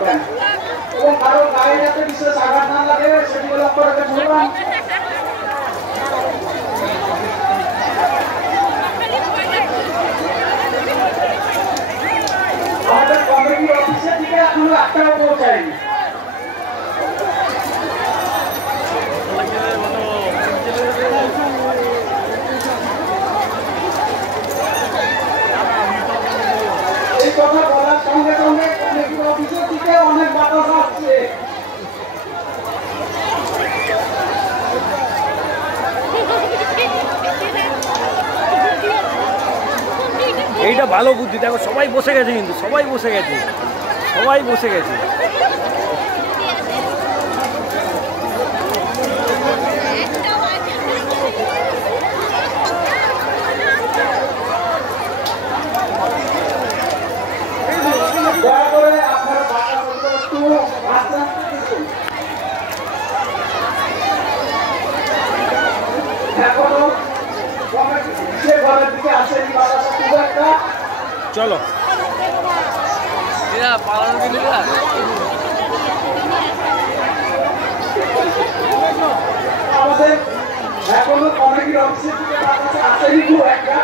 করবেন এবং কারো গায়ে যাতে বিশেষ আঘাত না লাগে সেদিকে লক্ষ্য রেখে চলবেন। আমাদের কমিটি অফিসের দিকে এখনো একটাও পৌঁছায়নি। এই কথা বলার সঙ্গে সঙ্গে কমিটি অফিসের দিকে অনেক বাতাস আসছে। এইটা ভালো বুদ্ধি, দেখো সবাই বসে গেছে, কিন্তু সবাই বসে গেছে, সবাই বসে গেছে। দয়া করে আপনার বাতাস একটু আস্তে আস্তে দিন। এখনো সে ঘরের দিকে আসেনি বাতাস খুব একটা। চলো আমাদের এখনো কমিটির অফিসের দিকে বাতাস আসেনি খুব একটা।